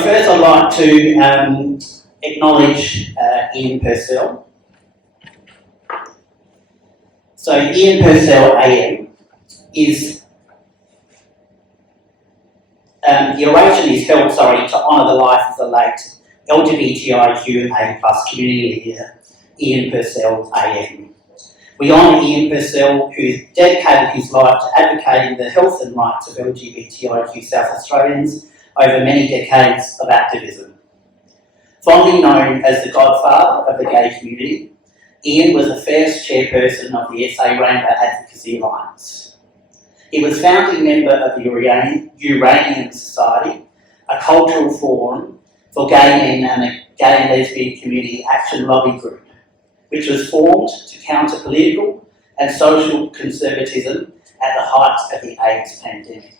first I'd like to acknowledge Ian Purcell. So Ian Purcell AM is, the oration is held, to honour the life of the late LGBTIQA plus community leader, Ian Purcell AM. We honour Ian Purcell, who dedicated his life to advocating the health and rights of LGBTIQ South Australians over many decades of activism. Fondly known as the godfather of the gay community, Ian was the first chairperson of the SA Rainbow Advocacy Alliance. He was founding member of the Uranium Society, a cultural forum for gay men and a gay and lesbian community action lobby group, which was formed to counter political and social conservatism at the height of the AIDS pandemic.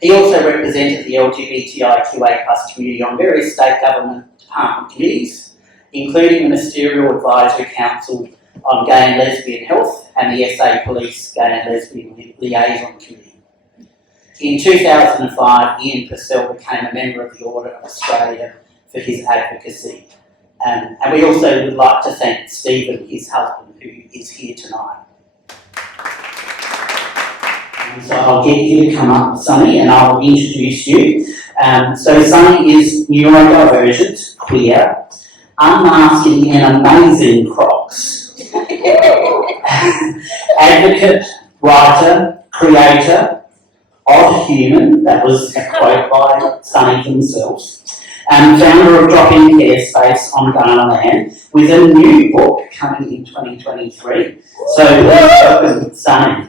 He also represented the LGBTIQA plus community on various state government department committees, including the Ministerial Advisory Council on Gay and Lesbian Health and the SA Police Gay and Lesbian Liaison Committee. In 2005, Ian Purcell became a member of the Order of Australia for his advocacy. And we also would like to thank Stephen, his husband, who is here tonight. And so I'll get you to come up, Sonny, and I'll introduce you. So Sonny is neurodivergent, queer, unmasking and amazing Crocs, advocate, writer, creator of Human, that was a quote by Sonny themselves, and founder of Drop-In Care Space on Ghana Land, with a new book coming in 2023. So welcome, Sonny.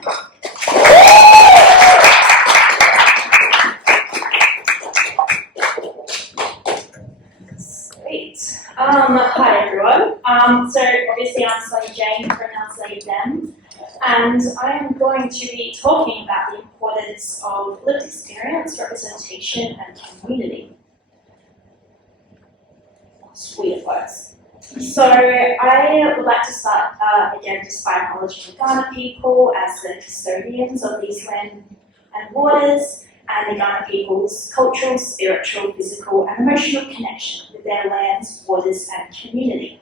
Sweet. Hi everyone. So obviously I'm Sonny Jane, pronounced they, them, and I am going to be talking about the importance of lived experience, representation and community. Sweet words. So I would like to start again just by acknowledging the Ghana people as the custodians of these land and waters, and the Ghana people's cultural, spiritual, physical and emotional connection with their lands, waters and community.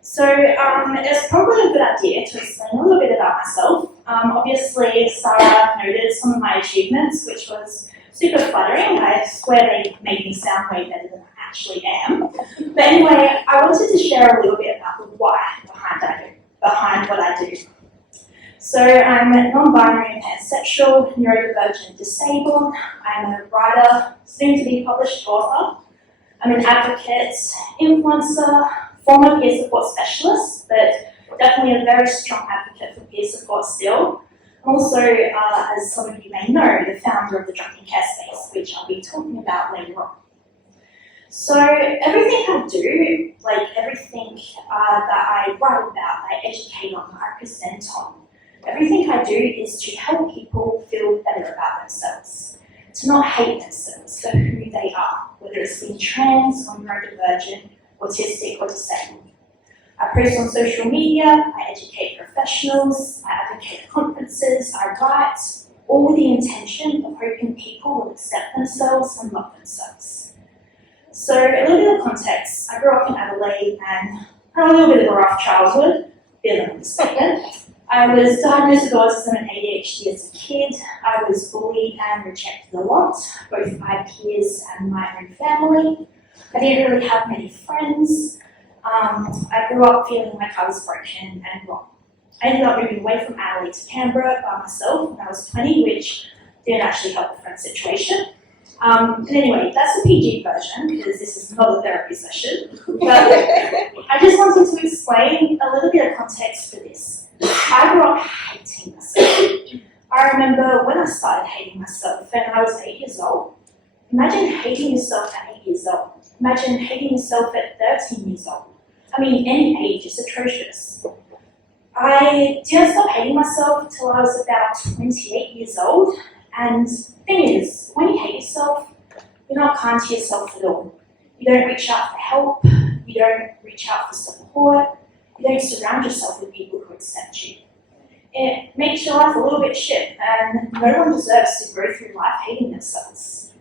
So it's probably a good idea to explain a little bit about myself. Obviously Sarah noted some of my achievements, which was super flattering. I swear they made me sound way better than I actually am. But anyway, I wanted to share a little bit about the why behind what I do. So I'm non-binary and pansexual, neurodivergent, disabled. I'm a writer, soon to be published author. I'm an advocate, influencer, former peer support specialist, but definitely a very strong advocate for peer support still. Also, as some of you may know, the founder of the Drop-In Care Space, which I'll be talking about later on. So everything I do, like everything that I write about, I educate on, I present on, everything I do is to help people feel better about themselves, to not hate themselves for who they are, whether it's being trans or neurodivergent, autistic or disabled. I post on social media, I educate professionals, I advocate at conferences, I write, all with the intention of hoping people will accept themselves and love themselves. So a little bit of context, I grew up in Adelaide and had a little bit of a rough childhood, bit of an understatement. I was diagnosed with autism and ADHD as a kid. I was bullied and rejected a lot, both by peers and my own family. I didn't really have many friends. I grew up feeling like I was broken and wrong. I ended up moving away from Adelaide to Canberra by myself when I was 20, which didn't actually help the friend situation. But anyway, that's the PG version, because this is not a therapy session. But I just wanted to explain a little bit of context for this. I grew up hating myself. I remember when I started hating myself and I was 8 years old. Imagine hating yourself at 8 years old. Imagine hating yourself at 13 years old. I mean, any age is atrocious. I didn't stop hating myself until I was about 28 years old. And the thing is, when you hate yourself, you're not kind to yourself at all. You don't reach out for help. You don't reach out for support. You don't surround yourself with people who accept you. It makes your life a little bit shit, and no one deserves to go through life hating themselves.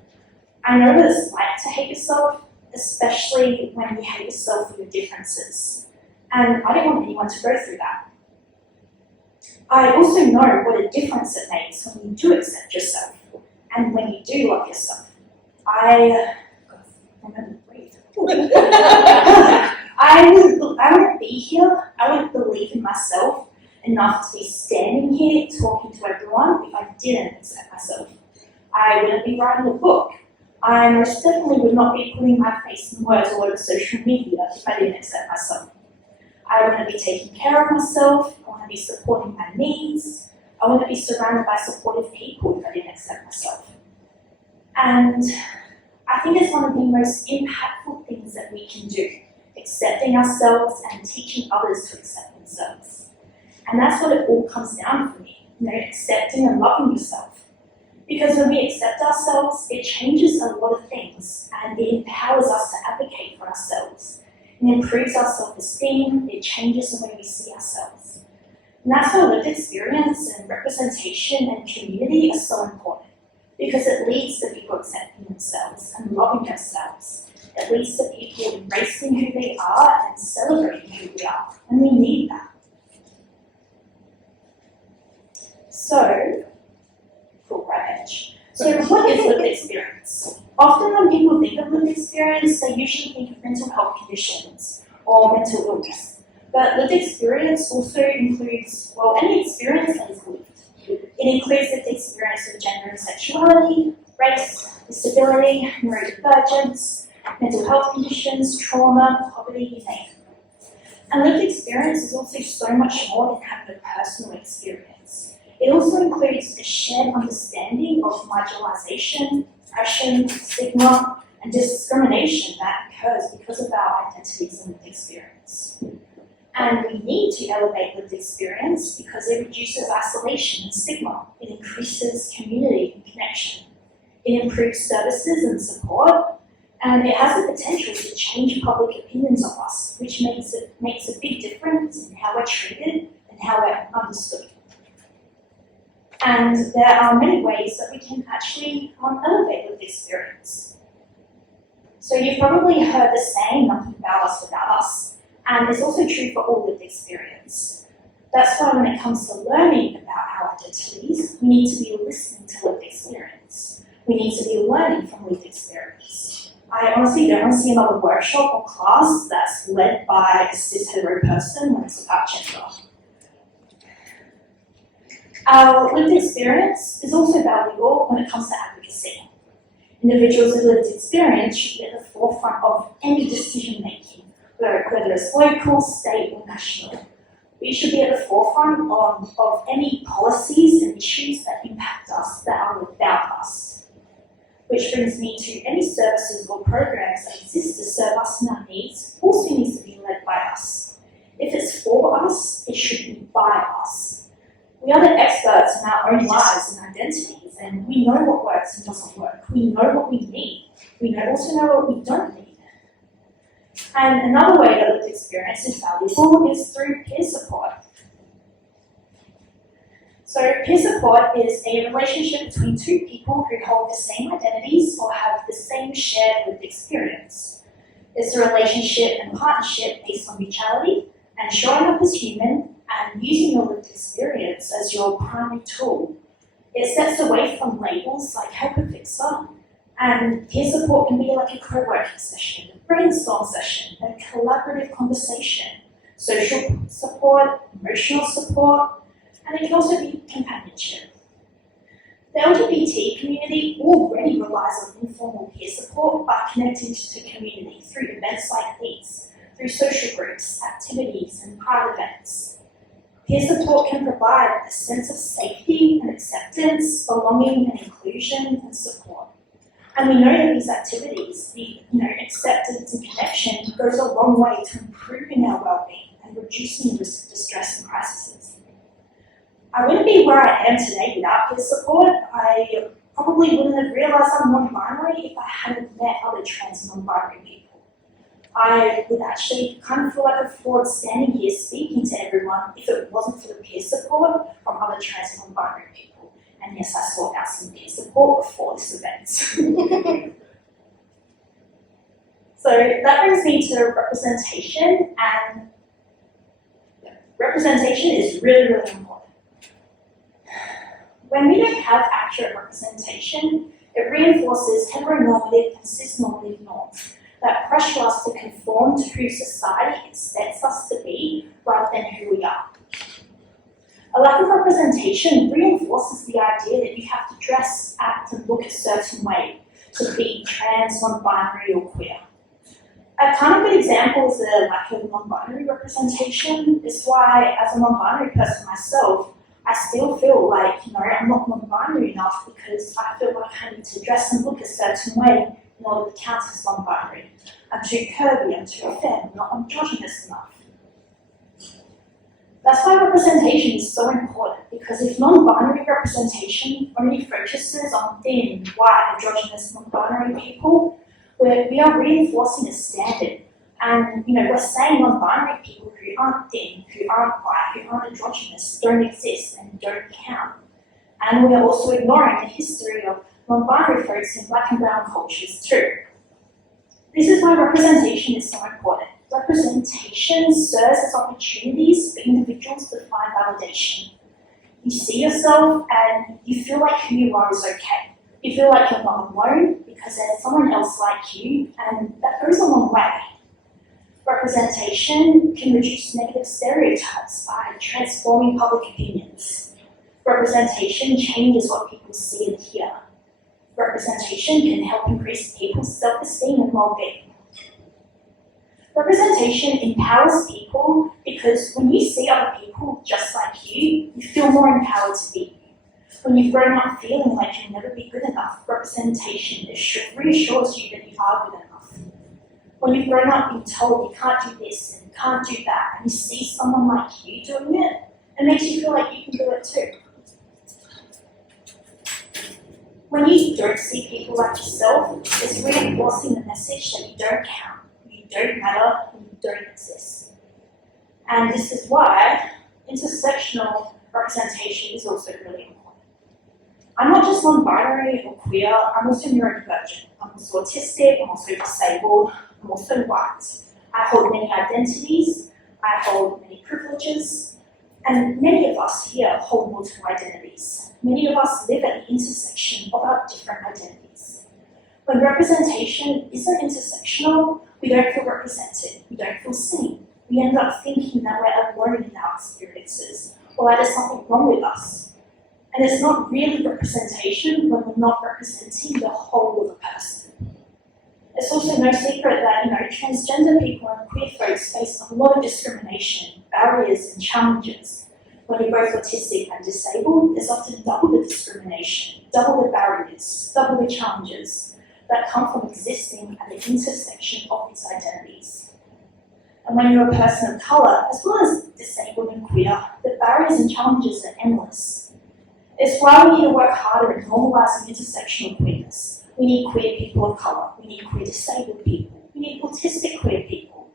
I know what it's like to hate yourself, especially when you hate yourself for your differences. And I don't want anyone to go through that. I also know what a difference it makes when you do accept yourself and when you do love yourself. I wouldn't be here, I wouldn't believe in myself enough to be standing here talking to everyone if I didn't accept myself. I wouldn't be writing a book. I most definitely would not be putting my face and words all over social media if I didn't accept myself. I want to be taking care of myself, I want to be supporting my needs, I want to be surrounded by supportive people if I didn't accept myself. And I think it's one of the most impactful things that we can do, accepting ourselves and teaching others to accept themselves. And that's what it all comes down for me, accepting and loving yourself. Because when we accept ourselves, it changes a lot of things and it empowers us to advocate for ourselves. It improves our self-esteem, it changes the way we see ourselves. And that's why lived experience and representation and community are so important, because it leads to people accepting themselves and loving themselves. It leads to people embracing who they are and celebrating who they are, and we need that. So, cool, right edge. So what is lived experience? Often when people think of lived experience, they usually think of mental health conditions or mental illness. But lived experience also includes, well, any experience that is lived. It includes lived experience of gender and sexuality, race, disability, neurodivergence, mental health conditions, trauma, poverty, you name it. And lived experience is also so much more than having a personal experience. It also includes a shared understanding of marginalisation, oppression, stigma, and discrimination that occurs because of our identities and lived experience. And we need to elevate lived experience because it reduces isolation and stigma. It increases community and connection. It improves services and support, and it has the potential to change public opinions of us, which makes a big difference in how we're treated and how we're understood. And there are many ways that we can actually elevate lived experience. So you've probably heard the saying, nothing about us without us, and it's also true for all lived experience. That's why when it comes to learning about our identities, we need to be listening to lived experience. We need to be learning from lived experience. I honestly don't want to see another workshop or class that's led by a cis-hetero person when it's about gender. Our lived experience is also valuable when it comes to advocacy. Individuals with lived experience should be at the forefront of any decision making, whether it's local, state, or national. We should be at the forefront of any policies and issues that impact us, that are without us. Which brings me to any services or programs that exist to serve us and our needs also needs to be led by us. If it's for us, it should be by us. We are the experts in our own lives and identities, and we know what works and doesn't work. We know what we need. We also know what we don't need. And another way that lived experience is valuable is through peer support. So peer support is a relationship between two people who hold the same identities or have the same shared lived experience. It's a relationship and partnership based on mutuality and showing up as human and using your lived experience as your primary tool. It steps away from labels like help and fixer, and peer support can be like a co-working session, a brainstorm session, a collaborative conversation, social support, emotional support, and it can also be companionship. The LGBT community already relies on informal peer support by connecting to community through events like these, through social groups, activities, and pride events. Peer support can provide a sense of safety and acceptance, belonging and inclusion and support. And we know that these activities, the acceptance and connection, goes a long way to improving our well-being and reducing the risk of distress and crises. I wouldn't be where I am today without peer support. I probably wouldn't have realised I'm non-binary if I hadn't met other trans non-binary people. I would actually kind of feel like a fraud standing here speaking to everyone if it wasn't for the peer support from other trans and non-binary people. And yes, I sought out some peer support before this event. So that brings me to representation, and representation is really, really important. When we don't have accurate representation, it reinforces heteronormative and cisnormative norms that pressure us to conform to who society expects us to be rather than who we are. A lack of representation reinforces the idea that you have to dress, act, and look a certain way to be trans, non-binary, or queer. A kind of good example is the lack of non-binary representation. It's why, as a non-binary person myself, I still feel like, I'm not non-binary enough because I feel like I need to dress and look a certain way in order to count as non-binary. I'm too curvy, I'm too femme, not androgynous enough. That's why representation is so important, because if non-binary representation only focuses on thin, white, androgynous, non-binary people, we are reinforcing a standard. And we're saying non-binary people who aren't thin, who aren't white, who aren't androgynous don't exist and don't count. And we are also ignoring the history of non-binary folks in black and brown cultures too. This is why representation is so important. Representation serves as opportunities for individuals to find validation. You see yourself and you feel like who you are is okay. You feel like you're not alone because there's someone else like you, and that goes a long way. Representation can reduce negative stereotypes by transforming public opinions. Representation changes what people see and hear. Representation can help increase people's self-esteem and well-being. Representation empowers people because when you see other people just like you feel more empowered to be you. When you've grown up feeling like you'll never be good enough, representation reassures you that you are good enough. When you've grown up being told you can't do this and you can't do that, and you see someone like you doing it, it makes you feel like you can do it too. When you don't see people like yourself, it's reinforcing the message that you don't count, you don't matter, and you don't exist. And this is why intersectional representation is also really important. I'm not just non-binary or queer, I'm also neurodivergent. I'm also autistic, I'm also disabled, I'm also white. I hold many identities, I hold many privileges, and many of us here hold multiple identities. Many of us live at the intersection of our different identities. When representation isn't intersectional, we don't feel represented, we don't feel seen. We end up thinking that we're alone in our experiences, or that there's something wrong with us. And it's not really representation when we're not representing the whole of a person. It's also no secret that, transgender people and queer folks face a lot of discrimination, barriers and challenges. When you're both autistic and disabled, there's often double the discrimination, double the barriers, double the challenges that come from existing at the intersection of these identities. And when you're a person of colour, as well as disabled and queer, the barriers and challenges are endless. It's why we need to work harder at normalising intersectional queerness. We need queer people of colour, we need queer disabled people, we need autistic queer people.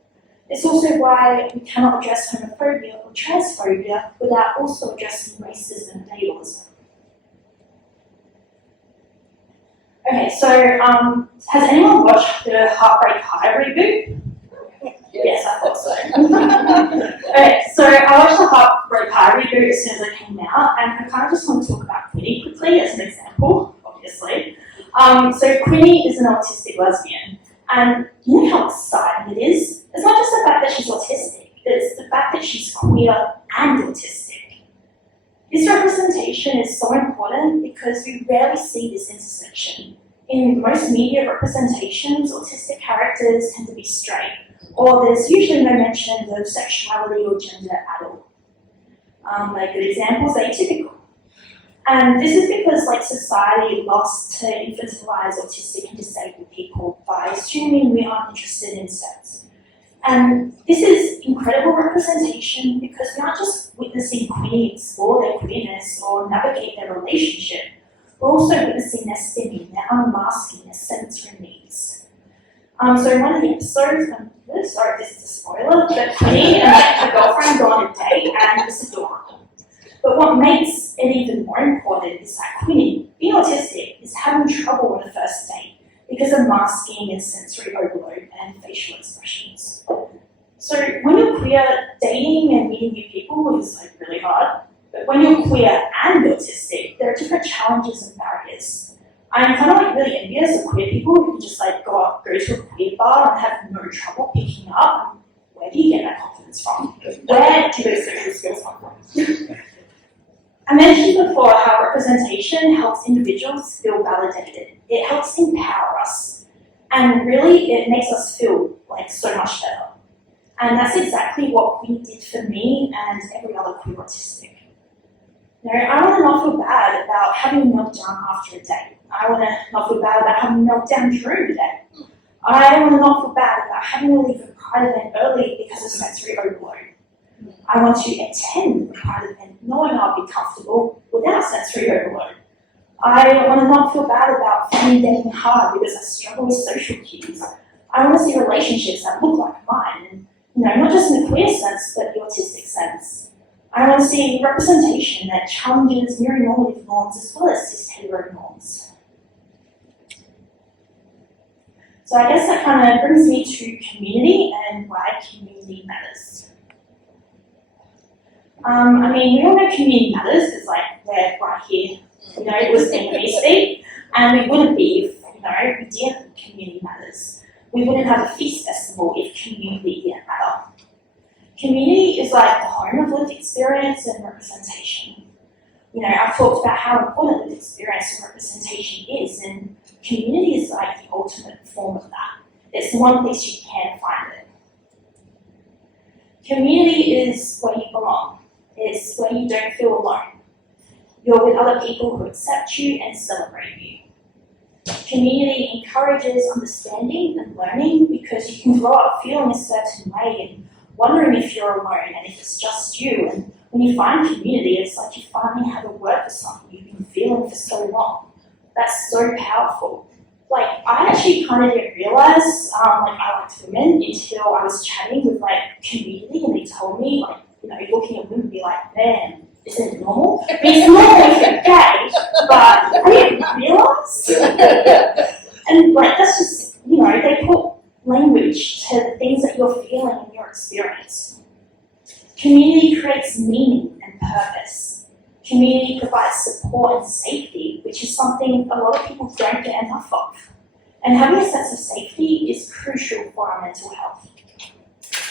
It's also why we cannot address homophobia or transphobia without also addressing racism and ableism. Okay, so has anyone watched the Heartbreak High reboot? Yes, I thought so. Okay, so I watched the Heartbreak High reboot as soon as it came out, and I kind of just want to talk about Quinny quickly as an example, obviously. So Quinny is an autistic lesbian, and you know how exciting it is? It's not just the fact that she's autistic, it's the fact that she's queer and autistic. This representation is so important because we rarely see this intersection. In most media representations, autistic characters tend to be straight, or there's usually no mention of sexuality or gender at all. Like good examples, atypical. And this is because society loves to infantilize autistic and disabled people by assuming we aren't interested in sex. And this is incredible representation because we aren't just witnessing Quinny explore their queerness or navigate their relationship, we're also witnessing their stimming, their unmasking, their sensory needs. So one of the episodes, sorry, this is a spoiler, but me and my girlfriend go on a date and it's adorable. But what makes it even more important is that Queenie, being autistic, is having trouble on the first date because of masking and sensory overload and facial expressions. So when you're queer, dating and meeting new people is like really hard. But when you're queer and autistic, there are different challenges and barriers. I'm kind of like really envious of queer people who can just like go to a queer bar and have no trouble picking up. Where do you get that confidence from? Where do those social skills come from? I mentioned before how representation helps individuals feel validated. It helps empower us. And really, it makes us feel like so much better. And that's exactly what Queenie did for me and every other queer autistic. I want to not feel bad about having a meltdown after a date. I want to not feel bad about having a meltdown during the day. I want to not feel bad about having to leave a Pride event early because of sensory overload. I want to attend the Pride event knowing I'll be comfortable without sensory overload. I want to not feel bad about finding dating hard because I struggle with social cues. I want to see relationships that look like mine, and not just in the queer sense, but the autistic sense. I want to see representation that challenges neuronormative norms as well as cis-hetero norms. So I guess that kind of brings me to community and why community matters. We all know community matters because we're right here, listening to me speak, and we wouldn't be if, we didn't think community matters. We wouldn't have a feast festival if community didn't matter. Community is like the home of lived experience and representation. I've talked about how important lived experience and representation is, and community is like the ultimate form of that. It's the one place you can find it. Community is where you belong. It's where you don't feel alone. You're with other people who accept you and celebrate you. Community encourages understanding and learning because you can grow up feeling a certain way and wondering if you're alone and if it's just you. And when you find community, it's like you finally have a word for something you've been feeling for so long. That's so powerful. I actually kind of didn't realise I liked women until I was chatting with community and they told me looking at women be like, man, is it normal? I mean, it's normal if you're gay, but I didn't realise. And that's just, they put language to the things that you're feeling in your experience. Community creates meaning and purpose. Community provides support and safety, which is something a lot of people don't get enough of. And having a sense of safety is crucial for our mental health.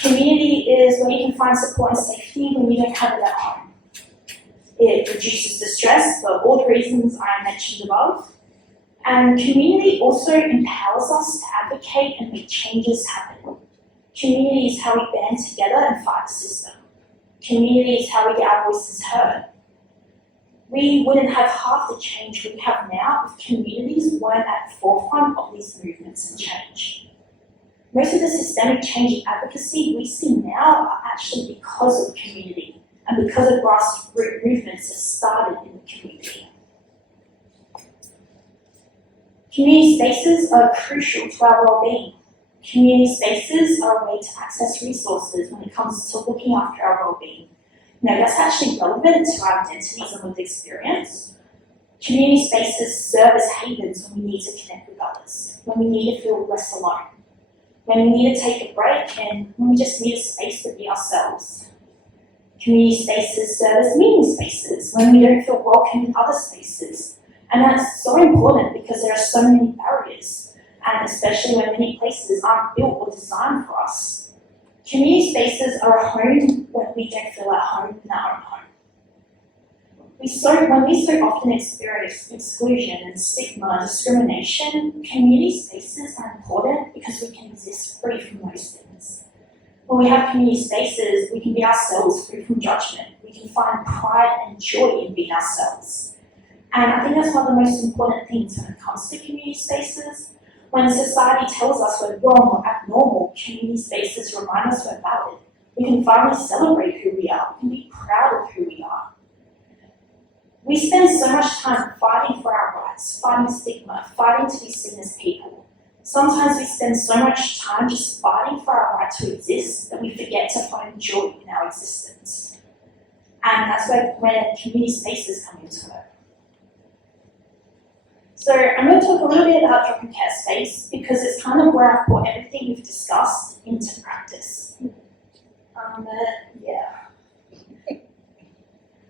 Community is where you can find support and safety when you don't have it at home. It reduces the stress for all the reasons I mentioned above. And community also empowers us to advocate and make changes happen. Community is how we band together and fight the system. Community is how we get our voices heard. We wouldn't have half the change we have now if communities weren't at the forefront of these movements and change. Most of the systemic change in advocacy we see now are actually because of community and because of grassroots movements that started in the community. Community spaces are crucial to our well-being. Community spaces are a way to access resources when it comes to looking after our well-being. That's actually relevant to our identities and lived experience. Community spaces serve as havens when we need to connect with others, when we need to feel less alone, when we need to take a break, and when we just need a space to be ourselves. Community spaces serve as meeting spaces when we don't feel welcome in other spaces. And that's so important because there are so many barriers, and especially when many places aren't built or designed for us. Community spaces are a home when we don't feel at home in our own home. When we so often experience exclusion and stigma and discrimination, community spaces are important because we can exist free from those things. When we have community spaces, we can be ourselves free from judgment. We can find pride and joy in being ourselves. And I think that's one of the most important things when it comes to community spaces. When society tells us we're wrong or abnormal, community spaces remind us we're valid. We can finally celebrate who we are. We can be proud of who we are. We spend so much time fighting for our rights, fighting stigma, fighting to be seen as people. Sometimes we spend so much time just fighting for our right to exist that we forget to find joy in our existence. And that's where community spaces come into it. So I'm going to talk a little bit about Drop and Care Space because it's kind of where I put everything we've discussed into practice.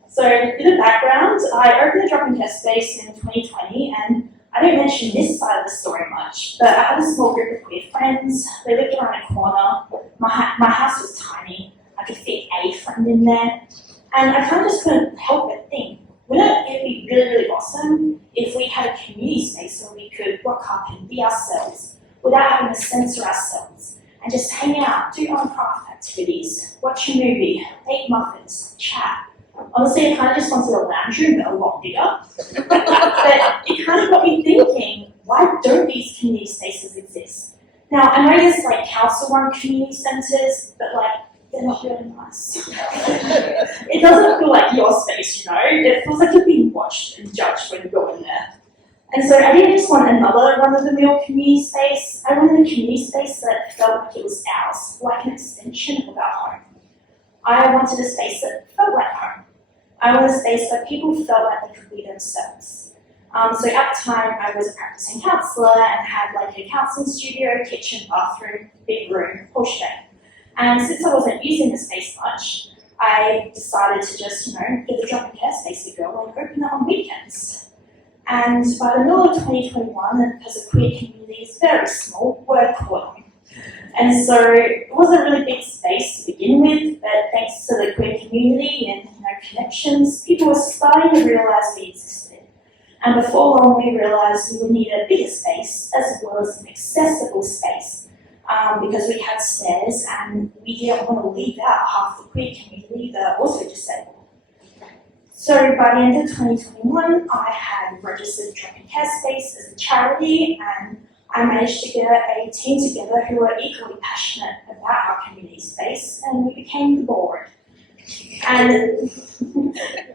So a bit of background, I opened the Drop and Care Space in 2020 and I don't mention this side of the story much, but I had a small group of queer friends. They lived around a corner. My house was tiny. I could fit a friend in there. And I kind of just couldn't help but think, wouldn't it be really, really awesome if we had a community space where we could rock up and be ourselves without having to censor ourselves and just hang out, do on-craft activities, watch a movie, bake muffins, chat. Honestly, I kind of just wanted a lounge room, but a lot bigger. But it kind of got me thinking, why don't these community spaces exist? Now, I know there's like council-run community centres, but like, they're not really nice. It doesn't feel like your space, you know? It feels like you're being watched and judged when you go in there. And so I didn't just want another run-of-the-mill community space. I wanted a community space that felt like it was ours, like an extension of our home. I wanted a space that felt like home. I wanted a space where people felt like they could be themselves. So at the time, I was a practicing counsellor and had like a counselling studio, kitchen, bathroom, big room, whole shebang. And since I wasn't using the space much, I decided to just, give the Drop and Care Space a go and open it on weekends. And by the middle of 2021, and because the queer community is very small, word caught on. And so it wasn't a really big space to begin with, but thanks to the queer community and connections, people were starting to realise we existed. And before long, we realised we would need a bigger space as well as an accessible space. Because we had stairs and we didn't want to leave out half the queer community that are also disabled. So by the end of 2021, I had registered Drop and Care Space as a charity and I managed to get a team together who were equally passionate about our community space and we became the board. And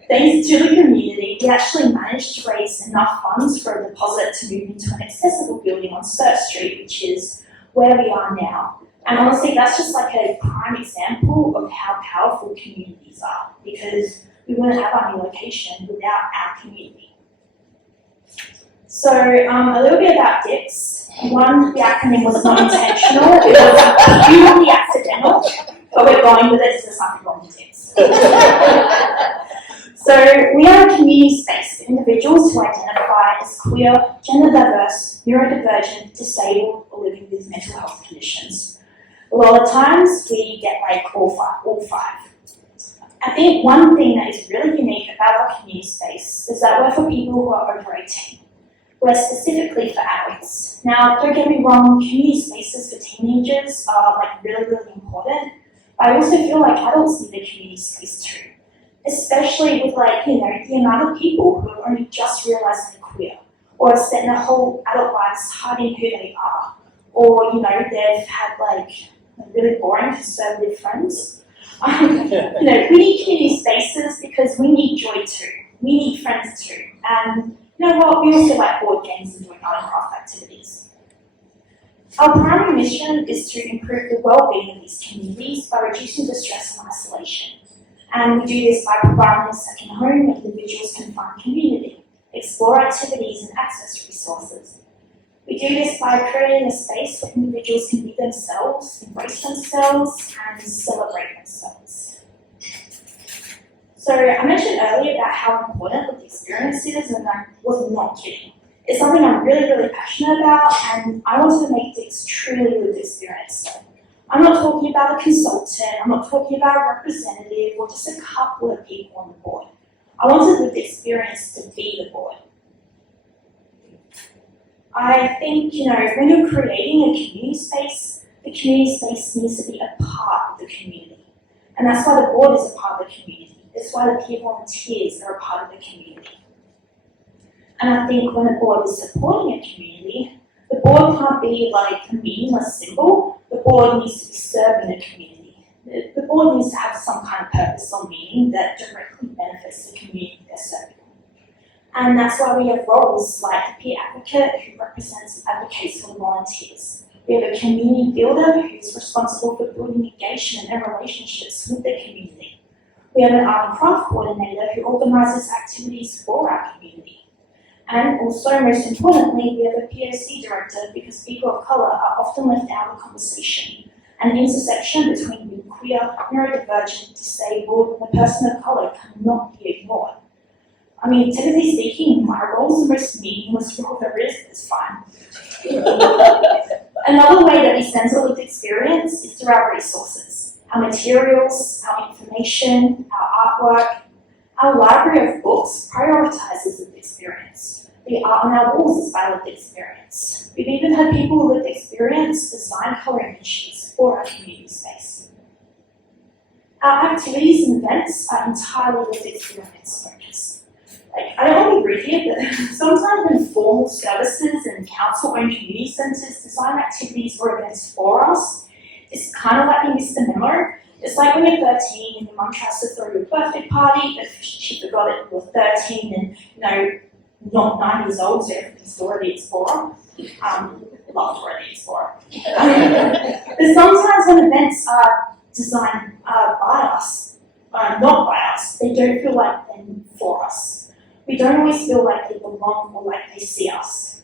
thanks to the community, we actually managed to raise enough funds for a deposit to move into an accessible building on Surf Street, which is where we are now. And honestly, that's just like a prime example of how powerful communities are because we wouldn't have our new location without our community. So a little bit about DICS. One, the acronym was not intentional, it was purely accidental, but we're going with it, so there's nothing wrong with DICS. So we are a community space for individuals who identify as queer, gender diverse, neurodivergent, disabled, or living with mental health conditions. A lot of times we get like all five. I think one thing that is really unique about our community space is that we're for people who are over 18. We're specifically for adults. Now, don't get me wrong, community spaces for teenagers are like really, really important, but I also feel like adults need a community space too. Especially with the amount of people who have only just realised they're queer, or have spent their whole adult lives hiding who they are, or they've had really boring conservative friends. We need community spaces because we need joy too. We need friends too, and you know what? We also like board games and doing art and craft activities. Our primary mission is to improve the well-being of these communities by reducing the stress and isolation. And we do this by providing a second home where individuals can find community, explore activities and access resources. We do this by creating a space where individuals can be themselves, embrace themselves and celebrate themselves. So I mentioned earlier about how important lived experience is, and I was not kidding. It's something I'm really, really passionate about, and I wanted to make this truly lived experience. I'm not talking about a consultant, I'm not talking about a representative or just a couple of people on the board. I wanted lived experience to be the board. I think, when you're creating a community space, the community space needs to be a part of the community. And that's why the board is a part of the community. That's why the peer volunteers are a part of the community. And I think when a board is supporting a community, the board can't be like a meaningless symbol. The board needs to be serving the community. The board needs to have some kind of purpose or meaning that directly benefits the community they're serving. And that's why we have roles like the peer advocate who represents and advocates for the volunteers. We have a community builder who's responsible for building engagement and relationships with the community. We have an art and craft coordinator who organises activities for our community. And also, most importantly, we have a POC director because people of colour are often left out of the conversation. An intersection between being queer, neurodivergent, disabled, and a person of colour cannot be ignored. I mean, technically speaking, my role's the most meaningless role there is, but it's fine. Another way that we censor lived experience is through our resources, our materials, our information, our artwork. Our library of books prioritises lived experience. The art on our walls is by lived experience. We've even had people with lived experience design colouring sheets for our community space. Our activities and events are entirely lived experience focused. I don't want to be rude here, but sometimes when formal services and council-owned community centres design activities or events for us, it's kind of like you missed the memo. It's like when you're 13 and your mum tries to throw you a birthday party, but she forgot that you were 13 and, not 9 years old, so everything's Dora the Explorer. Love Dora the Explorer. But sometimes when events are designed by us, not by us, they don't feel like they're for us. We don't always feel like they belong or like they see us.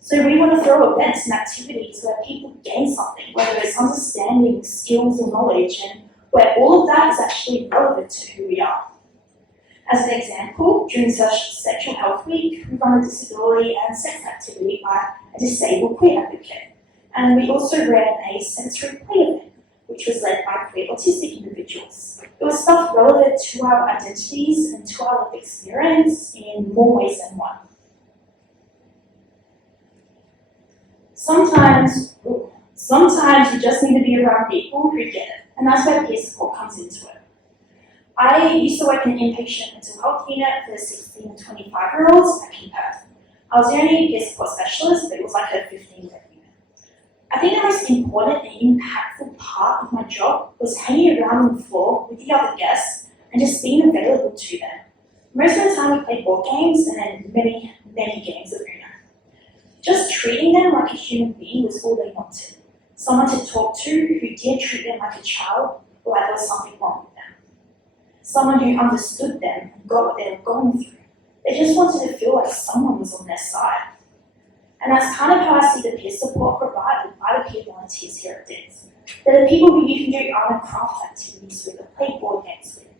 So we want to throw events and activities where people gain something, whether it's understanding, skills or knowledge, and where all of that is actually relevant to who we are. As an example, during Sexual Health Week, we run a disability and sex activity by a disabled queer advocate. And we also ran a sensory play event, which was led by queer autistic individuals. It was stuff relevant to our identities and to our lived experience in more ways than one. Sometimes you just need to be around people who get it, and that's where peer support comes into it. I used to work in an inpatient mental health unit for 16 and 25-year-olds back in Perth. I was the only peer support specialist, but it was like a 15-year-old unit. I think the most important and impactful part of my job was hanging around on the floor with the other guests and just being available to them. Most of the time we played board games and then many, many games of Uno. Just treating them like a human being was all they wanted. Someone to talk to who didn't treat them like a child or like there was something wrong with them. Someone who understood them and got what they were going through. They just wanted to feel like someone was on their side. And that's kind of how I see the peer support provided by the peer volunteers here at DITS. They're the people who you can do art and craft activities with or play board games with.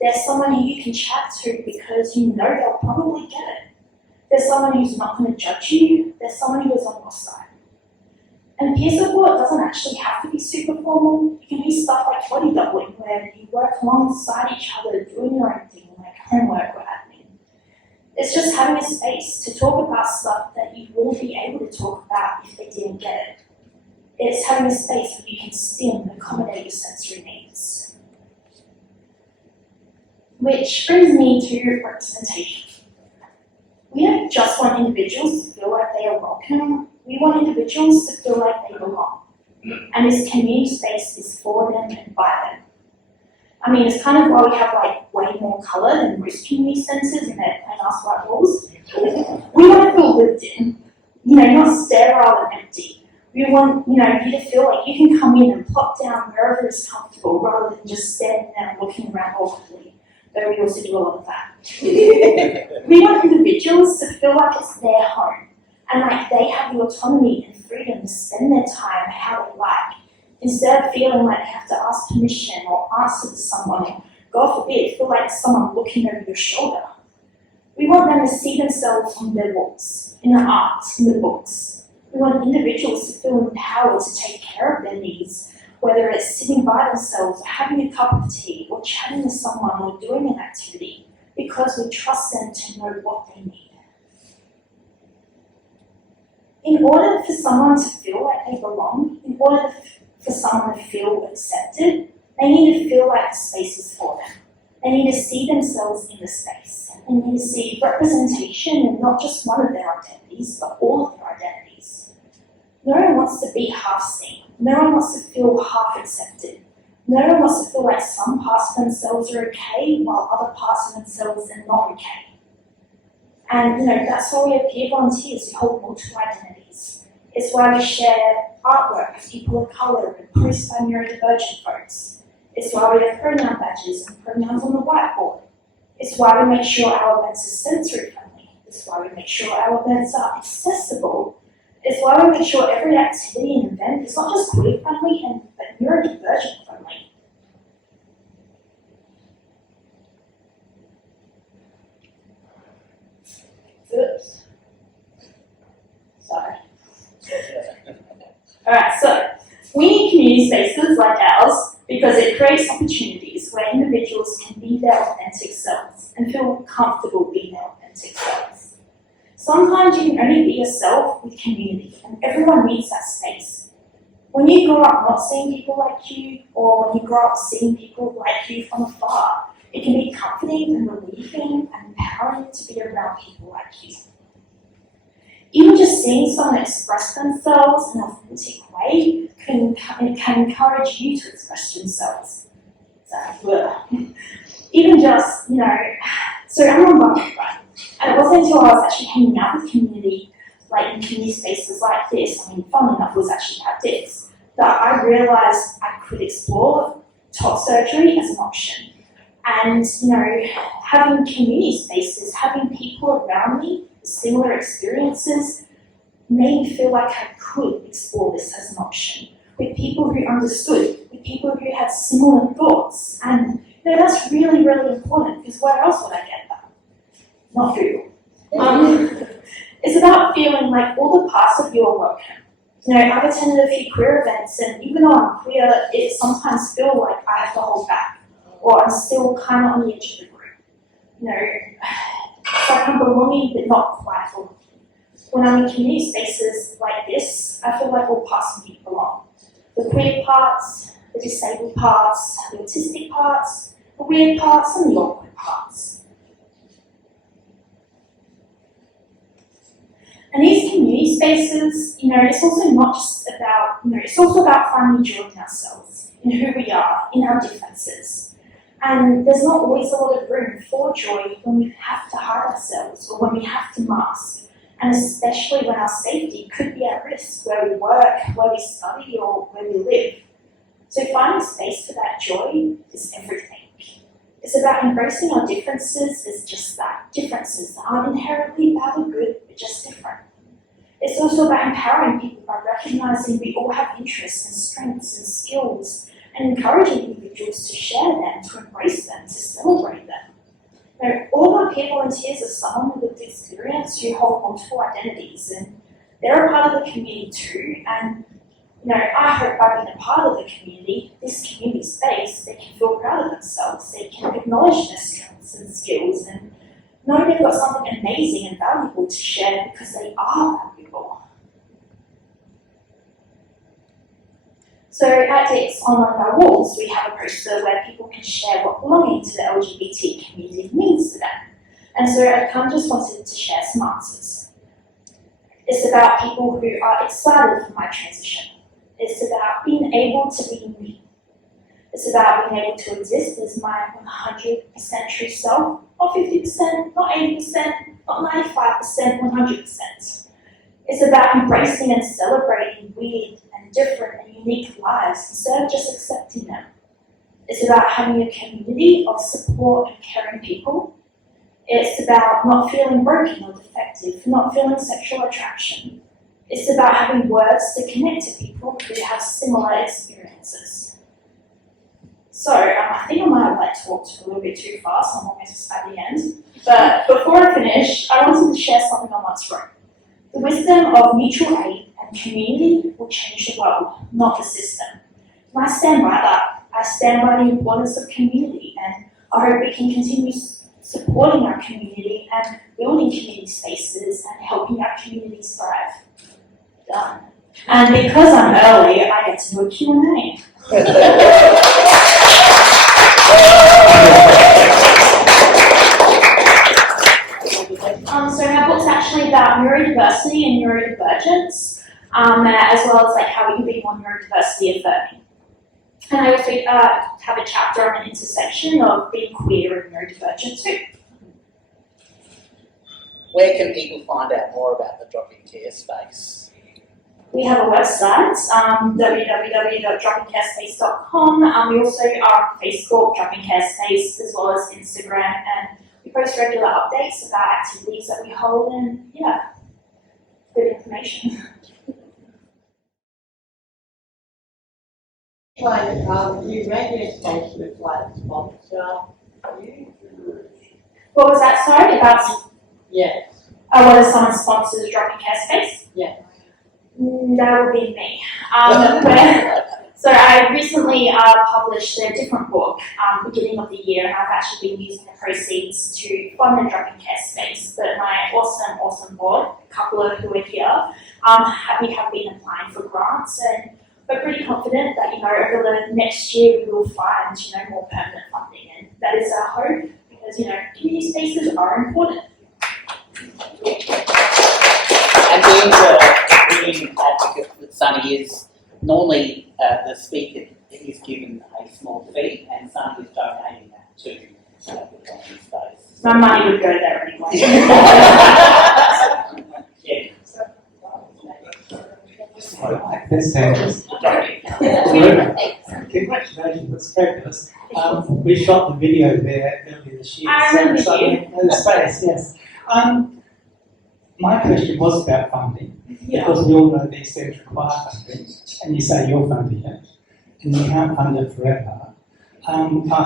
There's someone who you can chat to because you know they'll probably get it. There's someone who's not going to judge you. There's someone who is on your side. And peer support doesn't actually have to be super formal. It can be stuff like body doubling, where you work alongside each other doing your own thing, like homework or admin. It's just having a space to talk about stuff that you wouldn't be able to talk about if they didn't get it. It's having a space where you can stim and accommodate your sensory needs. Which brings me to representation. We don't just want individuals to feel like they are welcome, we want individuals to feel like they belong. And this community space is for them and by them. I mean, it's kind of why we have like way more colour than most community centres and their plain ass white walls. We want to feel lived in, not sterile and empty. We want, you to feel like you can come in and plop down wherever is comfortable rather than just standing there and looking around awkwardly. Though we also do a lot of that. We want individuals to feel like it's their home and like they have the autonomy and freedom to spend their time how they like, instead of feeling like they have to ask permission or answer to someone or, God forbid, feel like someone looking over your shoulder. We want them to see themselves on their walls, in the art, in the books. We want individuals to feel empowered to take care of their needs, whether it's sitting by themselves or having a cup of tea or chatting with someone or doing an activity, because we trust them to know what they need. In order for someone to feel like they belong, in order for someone to feel accepted, they need to feel like the space is for them. They need to see themselves in the space. They need to see representation in not just one of their identities, but all of their identities. No one wants to be half seen. No one wants to feel half accepted. No one wants to feel like some parts of themselves are okay while other parts of themselves are not okay. And that's why we have peer volunteers who hold multiple identities. It's why we share artwork with people of colour and posts by neurodivergent folks. It's why we have pronoun badges and pronouns on the whiteboard. It's why we make sure our events are sensory friendly. It's why we make sure our events are accessible. It's why we make sure every activity and event is not just queer friendly but neurodivergent friendly. Oops. Sorry. Alright, so we need community spaces like ours because it creates opportunities where individuals can be their authentic selves and feel comfortable being their authentic selves. Sometimes you can only be yourself with community, and everyone needs that space. When you grow up not seeing people like you, or when you grow up seeing people like you from afar, it can be comforting and relieving and empowering to be around people like you. Even just seeing someone express themselves in an authentic way can encourage you to express themselves. Even just, so I'm on Bali, right? And it wasn't until I was actually hanging out with community, like in community spaces like this, funnily enough, it was actually at this, that I realised I could explore top surgery as an option. And, having community spaces, having people around me with similar experiences made me feel like I could explore this as an option with people who understood, with people who had similar thoughts. And, that's really, really important because where else would I get that? Not Google. It's about feeling like all the parts of you are welcome. I've attended a few queer events, and even though I'm queer, it sometimes feels like I have to hold back, or I'm still kind of on the edge of the group. It's like I'm belonging but not quite belonging. When I'm in community spaces like this, I feel like all parts of me belong. The queer parts, the disabled parts, the autistic parts, the weird parts, and the awkward parts. And these community spaces, it's also not just about, it's also about finding joy in ourselves, in who we are, in our differences. And there's not always a lot of room for joy when we have to hide ourselves or when we have to mask, and especially when our safety could be at risk where we work, where we study, or where we live. So finding space for that joy is everything. It's about embracing our differences as just that, differences that aren't inherently bad or good, but just different. It's also about empowering people by recognising we all have interests and strengths and skills, and encouraging individuals to share them, to embrace them, to celebrate them. All of our peer volunteers are someone with lived experience who hold multiple identities, and they're a part of the community too. And I hope by being a part of the community, this community space, they can feel proud of themselves, they can acknowledge their strengths and skills, and know they've got something amazing and valuable to share because they are valuable. So at Dix, on one of our walls, we have a poster where people can share what belonging to the LGBT community means to them. And so I kind of just wanted to share some answers. It's about people who are excited for my transition. It's about being able to be me. It's about being able to exist as my 100% true self, not 50%, not 80%, not 95%, 100%. It's about embracing and celebrating weird and different and unique lives instead of just accepting them. It's about having a community of support and caring people. It's about not feeling broken or defective, not feeling sexual attraction. It's about having words to connect to people who have similar experiences. So, I think I might have talked a little bit too fast, I'm almost at the end. But before I finish, I wanted to share something on my screen. The wisdom of mutual aid and community will change the world, not the system. And I stand by that. I stand by the importance of community, and I hope we can continue supporting our community and building community spaces and helping our communities thrive. Done. And because I'm early, I get to do a Q&A. So my book's actually about neurodiversity and neurodivergence, as well as how we can be more neurodiversity affirming. And I also have a chapter on an intersection of being queer and neurodivergent too. where can people find out more about the drop-in care space? We have a website, www.droppingcarespace.com. We also are on Facebook, Drop-in Care Space, as well as Instagram, and we post regular updates about activities that we hold, and yeah, good information. You radio station with like sponsor you? What was that, sorry, about Yes. whether someone sponsors Drop-in Care Space? Yeah. That would be me. So I recently published a different book beginning of the year, and I've actually been using the proceeds to fund the Drop-in Care Space. But my awesome board, a couple of who are here, we have been applying for grants, and we're pretty confident that over the next year we will find more permanent funding, and that is our hope, because community spaces are important. And being the advocate that Sonny is, normally the speaker is given a small fee, and Sonny is donating that to the drop-in space. My money would go there anyway. Yeah. Congratulations, that's fabulous. We shot the video there earlier this year. I remember so you. the space, yes. My question was about funding, because we all know these things require funding, and you say you're funding it, and you can't fund it forever. I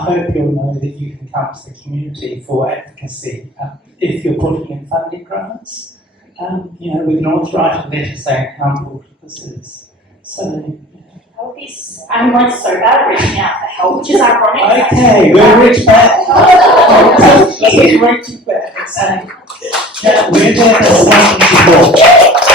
hope you'll know that you can come to the community for advocacy if you're putting in funding grants. We can always write a letter saying how important this is. So, I'm like so bad at reaching out for help, which is ironic. okay, we'll reach back. Let's reach back and say, we're there for something to do.